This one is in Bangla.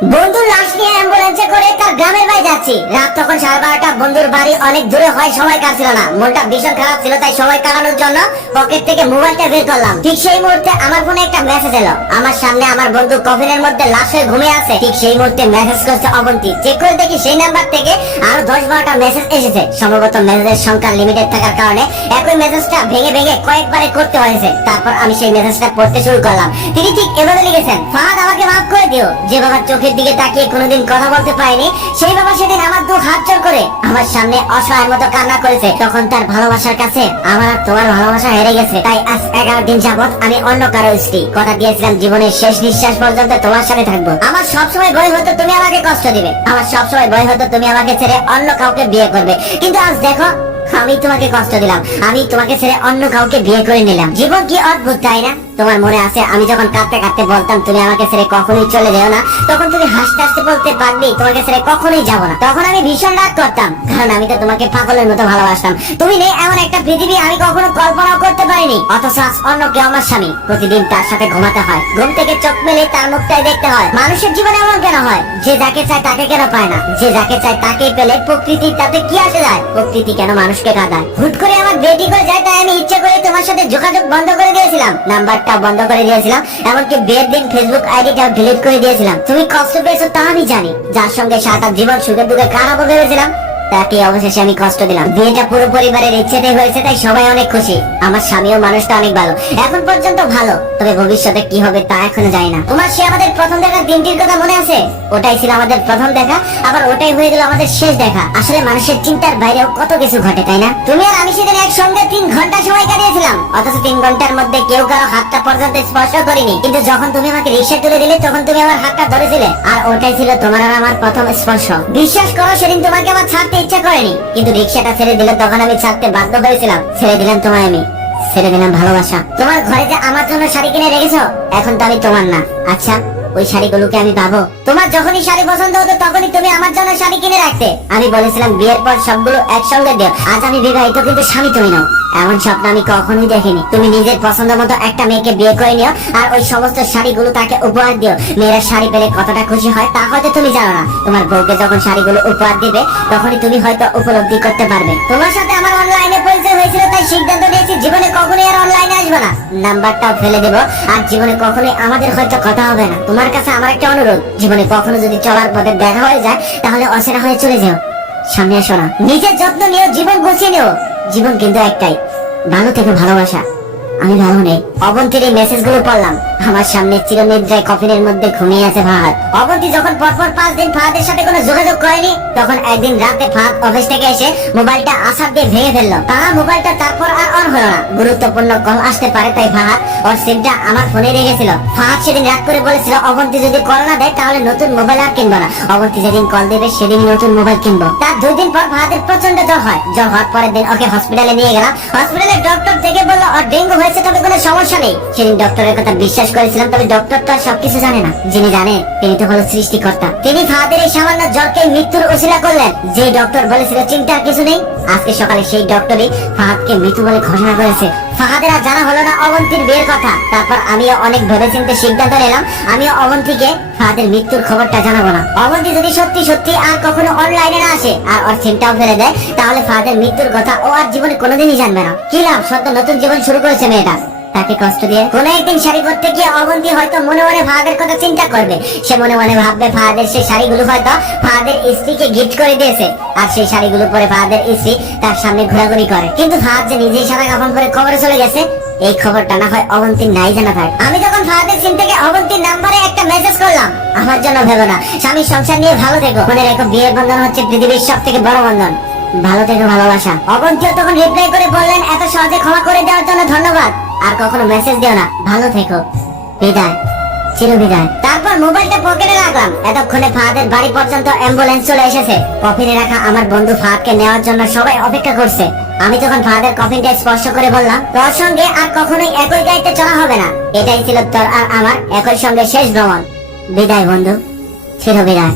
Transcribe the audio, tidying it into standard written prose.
বন্ধুর লাশ নিয়ে অ্যাম্বুলেন্সে করে তার গ্রামের বাড়ি যাচ্ছি। রাত তখন 12:30। বন্ধুর বাড়ি অনেক দূরে হয়, সময় কাটছিল না। মনটা ভীষণ খারাপ ছিল, তাই সময় কাটানোর জন্য পকেট থেকে মোবাইলটা বের করলাম। ঠিক সেই মুহূর্তে আমার ফোনে একটা মেসেজ এলো। আমার সামনে আমার বন্ধু কফিনের মধ্যে লাশ হয়ে ঘুমিয়ে আছে। ঠিক সেই মুহূর্তে মেসেজ করছে অবন্তী। চেক করে দেখি সেই নাম্বার থেকে আরো 10-12টা মেসেজ এসেছে। সম্ভবত মেসেজের সংখ্যা লিমিটেড থাকার কারণে একই মেসেজটা ভেঙে ভেঙে কয়েকবারে করতে হয়েছে। তারপর আমি সেই মেসেজটা পড়তে শুরু করলাম। তিনি ঠিক এভাবে লিখেছেন, ফাহাদ আমাকে মাফ করে দিও। যে বাবার চোখের দিকে তাকিয়ে কোনোদিন কথা বলতে পারিনি, সেই বাবা সেদিন আমার দু হাত জোর করে আমার সামনে অসহায়ের মতো কান্না করেছে। তখন তার ভালোবাসার কাছে আমার আর তোমার ভালোবাসা হেরে গেছে। তাই আজ 11 দিন যাবত আমি অন্য কারো স্ত্রী। কথা দিয়েছিলাম জীবনের শেষ নিঃশ্বাস পর্যন্ত তোমার সাথে থাকবো। আমার সবসময় ভয় হতো তুমি আমাকে কষ্ট দিবে, আমার সবসময় ভয় হতো তুমি আমাকে ছেড়ে অন্য কাউকে বিয়ে করবে। কিন্তু আজ দেখো, আমি তোমাকে কষ্ট দিলাম, আমি তোমাকে ছেড়ে অন্য কাউকে বিয়ে করে নিলাম। জীবন কি অদ্ভুত, তাই না? তোমার মনে আছে আমি যখন কাঁদতে কাঁদতে বলতাম তুমি আমাকে ছেড়ে কখনোই চলে যেও না, তখন তুমি হাসতে হাসতে বলতে পারবি তোমাকে ছেড়ে কখনোই যাবো না। তখন আমি ভীষণ রাগ করতাম, কারণ আমি তো তোমাকে পাগলের মতো ভালোবাসতাম। তুমি নেই এমন একটা পৃথিবী আমি কখনো কল্পনাও করতে পারিনি। অথচ আজ অন্য কেউ আমার স্বামী। প্রতিদিন তার সাথে ঘুমাতে হয়, ঘুম থেকে চোখ মেলে তার মুখটাই দেখতে হয়। মানুষের জীবনে এমন কেন হয়? যে যাকে চায় তাকে কেন পায় না? যে যাকে চায় তাকে পেলে প্রকৃতির তাতে কি আসে যায়? প্রকৃতি কেন মানুষকে কাঁদায়? হুট করে আমার বেটি করে যায়, তাই আমি ইচ্ছে করে তোমার সাথে যোগাযোগ বন্ধ করে দিয়েছিলাম, নাম্বারটা বন্ধ করে দিয়েছিলাম, এমনকি বিয়ের দিন ফেসবুক আইডিটাও ডিলিট করে দিয়েছিলাম। তুমি কষ্ট পেয়েছো তা আমি জানি। যার সঙ্গে সারা জীবন সুখে দুঃখে কাটাবো ভেবেছিলাম, তাকে অবশেষে আমি কষ্ট দিলাম। বিয়েটা পুরো পরিবারের ইচ্ছেতে হয়েছে, তাই সবাই অনেক খুশি। আমার স্বামীও মানুষটা অনেক ভালো, এখন পর্যন্ত ভালো। তবে ভবিষ্যতে কি হবে তা এখনো জানি না। তোমার সে আমাদের প্রথম দেখা দিনটির কথা মনে আছে? ওটাই ছিল আমাদের প্রথম দেখা, আবার ওটাই হয়ে গেল আমাদের শেষ দেখা। আসলে মানুষের চিন্তার বাইরেও কত কিছু ঘটে, তাই না? তুমি আর আমি সেদিন একসঙ্গে 3 ঘন্টা সময় কাটিয়েছিলাম, অথচ 3 ঘন্টার মধ্যে কেউ কারো হাতটা পর্যন্ত স্পর্শ করিনি। কিন্তু যখন তুমি আমাকে রিক্সা তুলে দিলে, তখন তুমি আমার হাতটা ধরেছিলে, আর ওটাই ছিল তোমার আর আমার প্রথম স্পর্শ। বিশ্বাস করো, সেদিন তোমাকে আমার ছাড়তে ইচ্ছা করেনি, কিন্তু রিক্সাটা ছেড়ে দিলে তখন আমি ছাড়তে বাধ্য হয়েছিলাম। ছেড়ে দিলাম তোমায় আমি, ছেড়ে দিলাম ভালোবাসা। তোমার ঘরে যে আমার জন্য শাড়ি কিনে রেখেছো, এখন তো আমি তোমার না। আচ্ছা, ওই শাড়িগুলোকে আমি পাবো? তোমার যখনই শাড়ি পছন্দ হতো তখনই তুমি আমার জন্য শাড়ি কিনে রাখতে। আমি বলেছিলাম বিয়ের পর সবগুলো একসঙ্গে দিও। আজ আমি বিবাহিত, কিন্তু স্বামী তুমি নাও, এমন স্বপ্ন আমি কখনোই দেখিনি। তুমি নিজের পছন্দ মতো একটা মেয়েকে বিয়ে করে নিও, আর ওই সমস্ত শাড়িগুলো তাকে উপহার দিও। মেয়েরা শাড়ি পেলে কতটা খুশি হয় তা হয়তো তুমি জানো না। তোমার বউকে যখন শাড়িগুলো উপহার দিবে, তখনই তুমি হয়তো উপলব্ধি করতে পারবে। তোমার সাথে আমার অনলাইনে পরিচয় হয়েছিল, তাই সিদ্ধান্ত নিয়েছি জীবনে কখনোই আর অনলাইনে আসবো না। নাম্বারটাও ফেলে দেবো, আর জীবনে কখনোই আমাদের হয়তো কথা হবে না। তোমার কাছে আমার একটা অনুরোধ, জীবনে কখনো যদি চলার পথে দেখা হয়ে যায়, তাহলে অচেনা হয়ে চলে যাও, সামনে এসো না। নিজের যত্ন নিও, জীবন গুছিয়ে নিও। জীবন কিন্তু একটাই, ভালো থেকে ভালোবাসা। আমি ভালো নেই। অবন্তীর এই মেসেজ গুলো পড়লাম। আমার সামনে চিরনিদ্রায় কফিনের মধ্যে ঘুমিয়ে আছে ফাহাদ। অবন্তী যখন পরপর 5 দিন ফাহাদের সাথে কোনো যোগাযোগ করেনি, তখন একদিন রাতে ফাহাদ অফিস থেকে এসে মোবাইলটা আসার দিয়ে ভেঙে ফেললো। তারা মোবাইলটা তারপর আর অন হলো না। গুরুত্বপূর্ণ কল আসতে পারে, তাই ফাহাদ ওর সিমটা আমার ফোনে রেখেছিল। ফাহাদ সেদিন রাত করে বলেছিল অবন্তী যদি কল না দেয় তাহলে নতুন মোবাইল আর কিনবো না। অবন্তী যেদিন কল দেবে সেদিন নতুন মোবাইল কিনবো। তার 2 দিন পর ফাহাদের প্রচন্ড জ্বর হয়। জ্বর হওয়ার পরের দিন ওকে হসপিটালে নিয়ে গেলাম। হসপিটালের ডক্টর থেকে বললো ওর ডেঙ্গু হয়েছে, তবে কোনো সমস্যা নেই। সেদিন ডক্টরের কথা বিশ্বাস করেছিলাম, তবে ডক্টর তো আর সবকিছু জানে না। যিনি জানে তিনি তো হলো সৃষ্টিকর্তা। তিনি ফাহাদের এই সামান্য জ্বরকে মৃত্যুর উশিলা করলেন। যে ডক্টর বলেছিল চিন্তার কিছু নেই, আজকে সকালে সেই ডক্টরই ফাহাদকে মৃত্যু বলে ঘোষণা করেছে। ফাহাদের আর জানা হলো না অবন্তীর বিয়ের কথা। তারপর আমিও অনেক ভেবেচিন্তে সিদ্ধান্ত নিলাম, আমিও অবন্তীকে ফাহাদের মৃত্যুর খবরটা জানাবো না। অবন্তী যদি সত্যি সত্যি আর কখনো অনলাইনে না আসে আর ওর সিমটাও ফেলে দেয়, তাহলে ফাহাদের মৃত্যুর কথা ও আর জীবনে কোনোদিনই জানবে না। কি লাভ, সত্য নতুন জীবন শুরু করেছে মেয়েটা, তাকে কষ্ট দিয়ে। কোন একদিন শাড়ি পরতে গিয়ে অবন্তী হয়তো মনে মনে ফাহাদের কথা চিন্তা করবে। সে মনে মনে ভাববে ফাহাদের সেই শাড়িগুলো হয়তো ফাহাদের স্ত্রীকে গিফট করে দিয়েছে, আর সেই শাড়িগুলো পরে ফাহাদের স্ত্রী তার সামনে ঘোরাঘুরি করে। কিন্তু ফাহাদ যে নিজেই সাদা কাফন করে কবরে চলে গেছে, এই খবরটা না হয় অবন্তীর নাই জানা থাকে। আমি যখন ফাহাদের সিম থেকে অবন্তীর নাম্বারে একটা মেসেজ করলাম, আমার জন্য ভেবো না, স্বামীর সংসার নিয়ে ভালো থেকো। মনে রেখো বিয়ের বন্ধন হচ্ছে পৃথিবীর সব থেকে বড় বন্ধন, ভালো থেকে ভালোবাসা। অবন্তীও তখন রিপ্লাই করে বললেন এত সহজে ক্ষমা করে দেওয়ার জন্য ধন্যবাদ, আর কখনো মেসেজ দিও না, ভালো থেকো, বিদায়, চিরবিদায়। তারপর মোবাইলটা পকেটে রাখলাম। এতক্ষণে ফাহাদের বাড়ি পর্যন্ত অ্যাম্বুলেন্স চলে এসেছে। কফিনে রাখা আমার বন্ধু ফাহাদকে নেওয়ার জন্য সবাই অপেক্ষা করছে। আমি যখন ফাহাদের কফিনটা স্পর্শ করে বললাম তোর সঙ্গে আর কখনোই একই গাড়িতে চলা হবে না, এটাই ছিল তোর আর আমার একই সঙ্গে শেষ ভ্রমণ। বিদায় বন্ধু, চিরবিদায়।